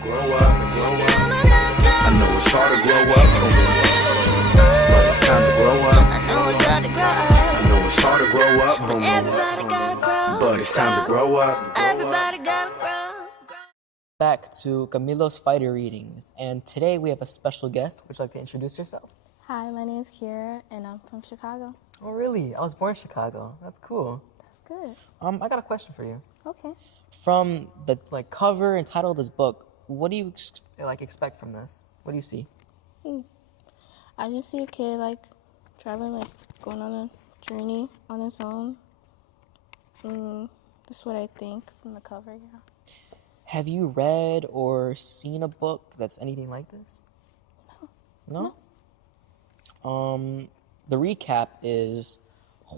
grow up. I know it's hard to grow up, but it's time to grow up. I know it's hard to grow up, but it's time to grow up. Everybody gotta grow. Back to Camilo's Fighter Readings, and today we have a special guest. Would you like to introduce yourself? Hi, my name is Kira, and I'm from Chicago. Oh, really? I was born in Chicago. That's cool. That's good. I got a question for you. Okay. From the cover and title of this book, what do you expect from this? What do you see? I just see a kid traveling, going on a journey on his own. That's what I think from the cover. Yeah. Have you read or seen a book that's anything like this? No. The recap is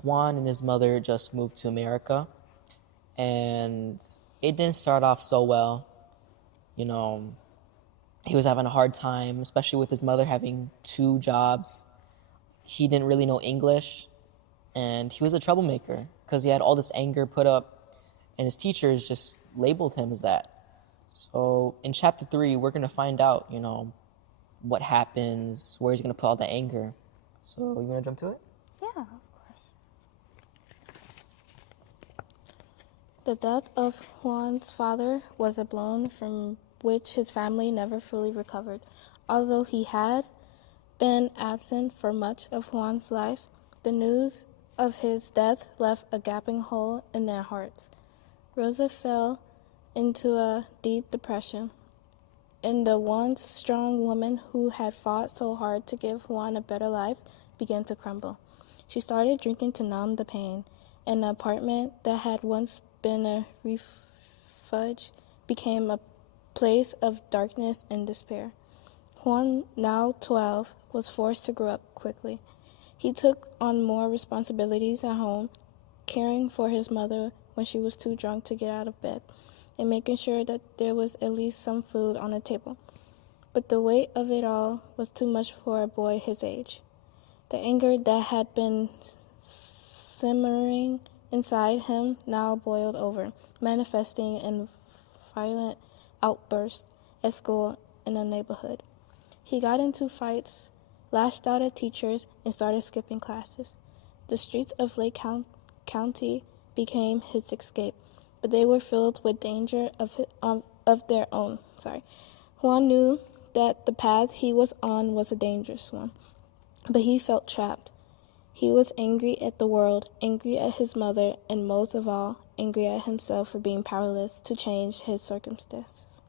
Juan and his mother just moved to America, and it didn't start off so well. You know, he was having a hard time, especially with his mother having 2 jobs. He didn't really know English, and he was a troublemaker because he had all this anger put up, and his teachers just labeled him as that. So in chapter 3, we're going to find out, what happens, where he's going to put all the anger. So you want to jump to it? Yeah, of course. The death of Juan's father was a blow from which his family never fully recovered. Although he had been absent for much of Juan's life, the news of his death left a gaping hole in their hearts. Rosa fell into a deep depression, and the once strong woman who had fought so hard to give Juan a better life began to crumble. She started drinking to numb the pain, and the apartment that had once been a refuge became a place of darkness and despair. Juan, now 12, was forced to grow up quickly. He took on more responsibilities at home, caring for his mother when she was too drunk to get out of bed, and making sure that there was at least some food on the table. But the weight of it all was too much for a boy his age. The anger that had been simmering inside him now boiled over, manifesting in violent outbursts at school and the neighborhood. He got into fights, lashed out at teachers, and started skipping classes. The streets of Lake County became his escape, but they were filled with danger of their own. Juan knew that the path he was on was a dangerous one, but he felt trapped. He was angry at the world, angry at his mother, and most of all, angry at himself for being powerless to change his circumstances.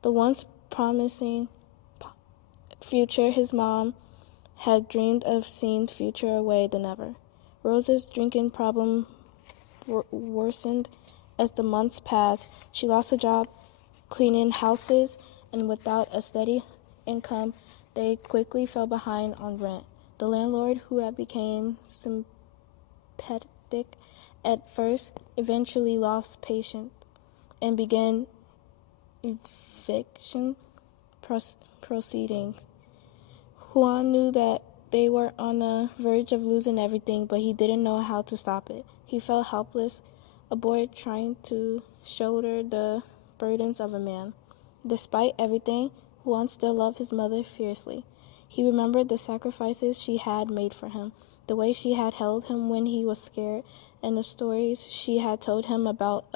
The once promising future his mom had dreamed of seemed future away than ever. Rosa's drinking problem worsened as the months passed. She lost a job cleaning houses, and without a steady income, they quickly fell behind on rent. The landlord, who had become sympathetic at first, eventually lost patience and began eviction proceedings. Juan knew that they were on the verge of losing everything, but he didn't know how to stop it. He felt helpless, a boy trying to shoulder the burdens of a man. Despite everything, Juan still loved his mother fiercely. He remembered the sacrifices she had made for him, the way she had held him when he was scared, and the stories she had told him about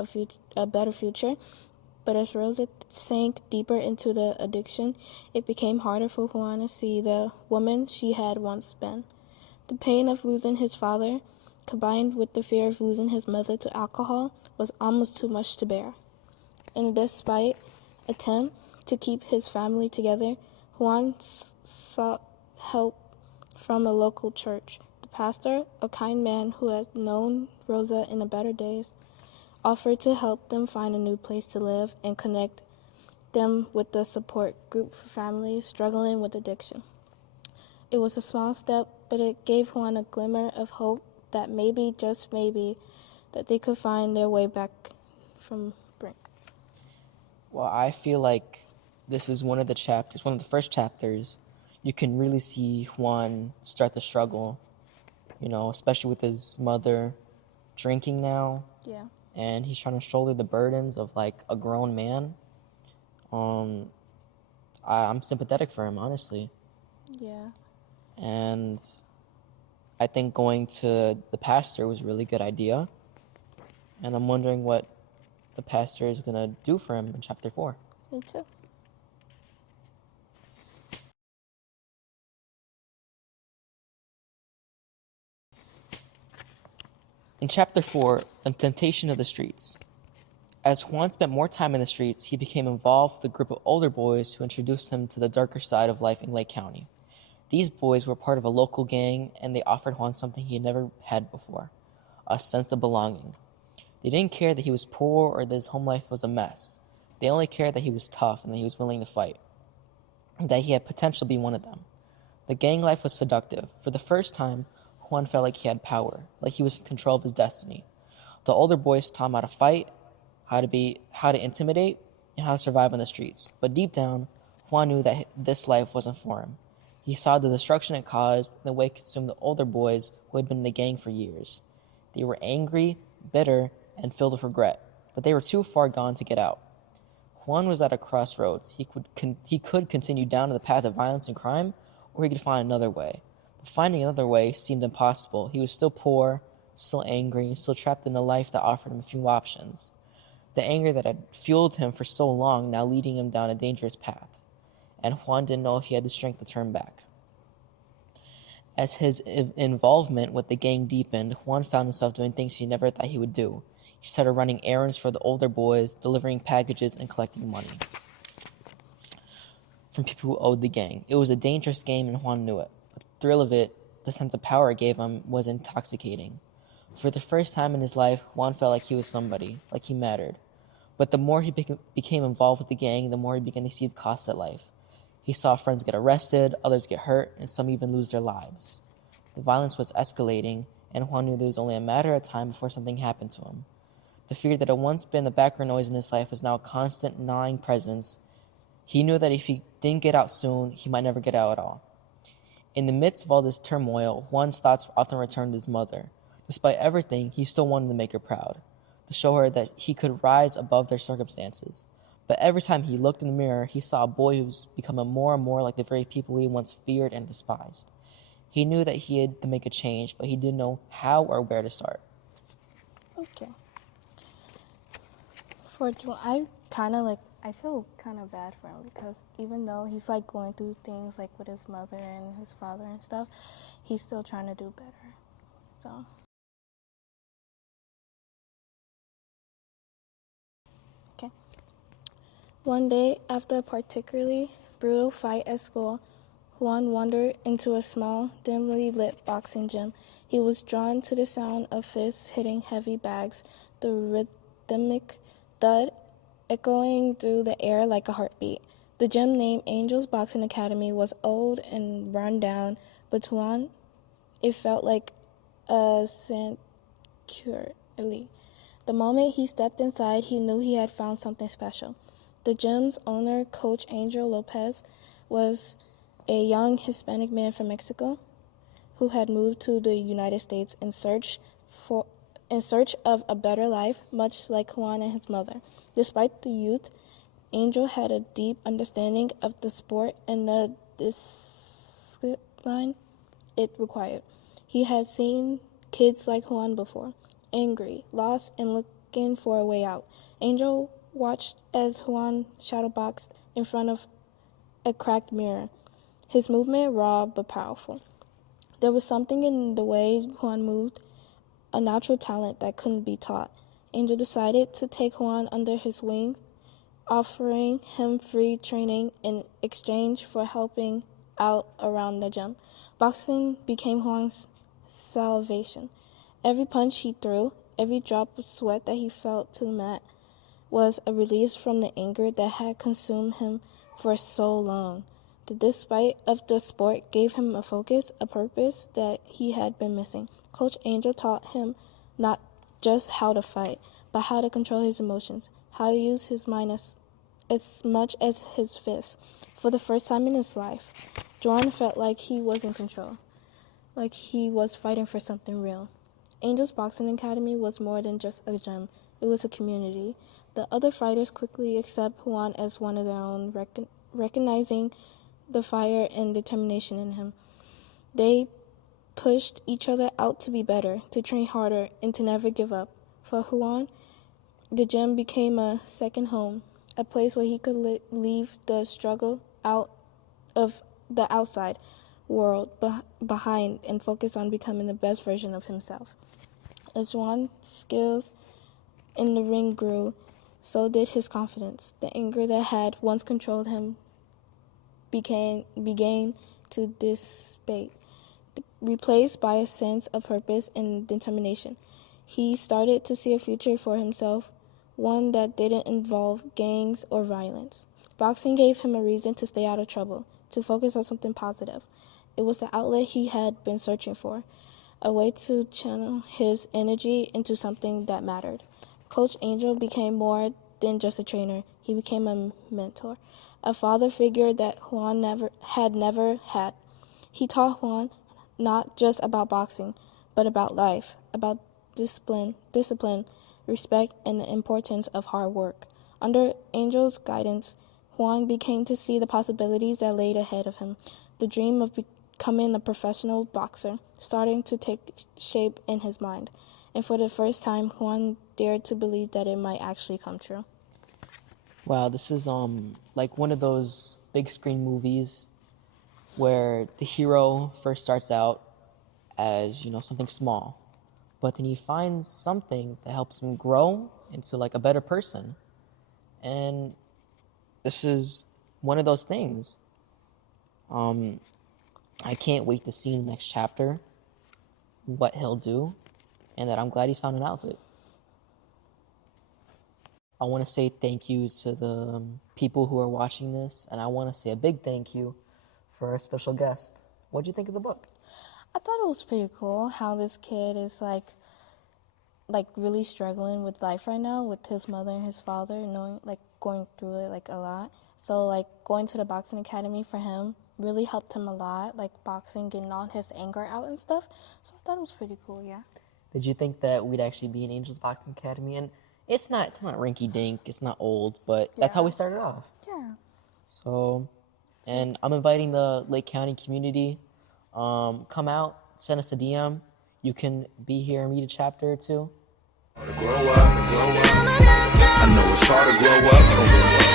a better future. But as Rosa sank deeper into the addiction, it became harder for Juan to see the woman she had once been. The pain of losing his father, combined with the fear of losing his mother to alcohol, was almost too much to bear. And despite attempt to keep his family together, Juan sought help from a local church. The pastor, a kind man who had known Rosa in the better days, offered to help them find a new place to live and connect them with the support group for families struggling with addiction. It was a small step, but it gave Juan a glimmer of hope that maybe, just maybe, that they could find their way back from brink. Well, I feel like this is one of the first chapters. You can really see Juan start to struggle, especially with his mother drinking now. Yeah. And he's trying to shoulder the burdens of a grown man. I'm sympathetic for him, honestly. Yeah. And I think going to the pastor was a really good idea. And I'm wondering what the pastor is going to do for him in chapter 4. Me too. In chapter 4, The Temptation of the Streets. As Juan spent more time in the streets, he became involved with a group of older boys who introduced him to the darker side of life in Lake County. These boys were part of a local gang, and they offered Juan something he had never had before, a sense of belonging. They didn't care that he was poor or that his home life was a mess. They only cared that he was tough and that he was willing to fight, and that he had potential to be one of them. The gang life was seductive. For the first time, Juan felt like he had power, like he was in control of his destiny. The older boys taught him how to fight, how to intimidate, and how to survive on the streets. But deep down, Juan knew that this life wasn't for him. He saw the destruction it caused and the way it consumed the older boys who had been in the gang for years. They were angry, bitter, and filled with regret, but they were too far gone to get out. Juan was at a crossroads. He could continue down the path of violence and crime, or he could find another way. But finding another way seemed impossible. He was still poor, still angry, still trapped in a life that offered him a few options. The anger that had fueled him for so long now leading him down a dangerous path, and Juan didn't know if he had the strength to turn back. As his involvement with the gang deepened, Juan found himself doing things he never thought he would do. He started running errands for the older boys, delivering packages, and collecting money from people who owed the gang. It was a dangerous game, and Juan knew it. But the thrill of it, the sense of power it gave him, was intoxicating. For the first time in his life, Juan felt like he was somebody, like he mattered. But the more he became involved with the gang, the more he began to see the cost of life. He saw friends get arrested, others get hurt, and some even lose their lives. The violence was escalating, and Juan knew there was only a matter of time before something happened to him. The fear that had once been the background noise in his life was now a constant, gnawing presence. He knew that if he didn't get out soon, he might never get out at all. In the midst of all this turmoil, Juan's thoughts often returned to his mother. Despite everything, he still wanted to make her proud, to show her that he could rise above their circumstances. But every time he looked in the mirror, he saw a boy who was becoming more and more like the very people he once feared and despised. He knew that he had to make a change, but he didn't know how or where to start. Okay. For Juan, I feel kind of bad for him because even though he's like going through things like with his mother and his father and stuff, he's still trying to do better. So. Okay. One day, after a particularly brutal fight at school, Juan wandered into a small, dimly lit boxing gym. He was drawn to the sound of fists hitting heavy bags, the rhythmic thud echoing through the air like a heartbeat. The gym named Angels Boxing Academy was old and run down, but to Juan, it felt like a sanctuary. The moment he stepped inside, he knew he had found something special. The gym's owner, Coach Angel Lopez, was a young Hispanic man from Mexico who had moved to the United States in search of a better life, much like Juan and his mother. Despite the youth, Angel had a deep understanding of the sport and the discipline it required. He had seen kids like Juan before, angry, lost, and looking for a way out. Angel watched as Juan shadowboxed in front of a cracked mirror, his movement raw but powerful. There was something in the way Juan moved, a natural talent that couldn't be taught. Angel decided to take Juan under his wing, offering him free training in exchange for helping out around the gym. Boxing became Juan's salvation. Every punch he threw, every drop of sweat that he felt to the mat was a release from the anger that had consumed him for so long. The despite of the sport gave him a focus, a purpose that he had been missing. Coach Angel taught him not just how to fight, but how to control his emotions, how to use his mind as much as his fists. For the first time in his life, Juan felt like he was in control, like he was fighting for something real. Angel's Boxing Academy was more than just a gym. It was a community. The other fighters quickly accept Juan as one of their own, recognizing the fire and determination in him. They pushed each other out to be better, to train harder, and to never give up. For Juan, the gym became a second home, a place where he could leave the struggle out of the outside world behind and focus on becoming the best version of himself. As Juan's skills in the ring grew, so did his confidence. The anger that had once controlled him began to dissipate, replaced by a sense of purpose and determination. He started to see a future for himself, one that didn't involve gangs or violence. Boxing gave him a reason to stay out of trouble, to focus on something positive. It was the outlet he had been searching for, a way to channel his energy into something that mattered. Coach Angel became more than just a trainer. He became a mentor, a father figure that Juan never had. He taught Juan not just about boxing, but about life, about discipline, respect, and the importance of hard work. Under Angel's guidance, Juan began to see the possibilities that laid ahead of him. The dream of becoming a professional boxer starting to take shape in his mind. And for the first time, Juan dared to believe that it might actually come true. Wow, this is like one of those big screen movies where the hero first starts out as, something small, but then he finds something that helps him grow into like a better person. And this is one of those things. I can't wait to see in the next chapter what he'll do, and that I'm glad he's found an outlet. I want to say thank you to the people who are watching this, and I want to say a big thank you for our special guest. What did you think of the book? I thought it was pretty cool how this kid is like really struggling with life right now with his mother and his father, going through it a lot. So going to the boxing academy for him really helped him a lot, boxing, getting all his anger out and stuff. So I thought it was pretty cool, yeah. Did you think that we'd actually be in Angel's Boxing Academy? And it's not rinky dink, it's not old, but that's how we started off. Yeah. So, and I'm inviting the Lake County community, come out, send us a DM. You can be here and read a chapter or two. I know it's hard to grow up.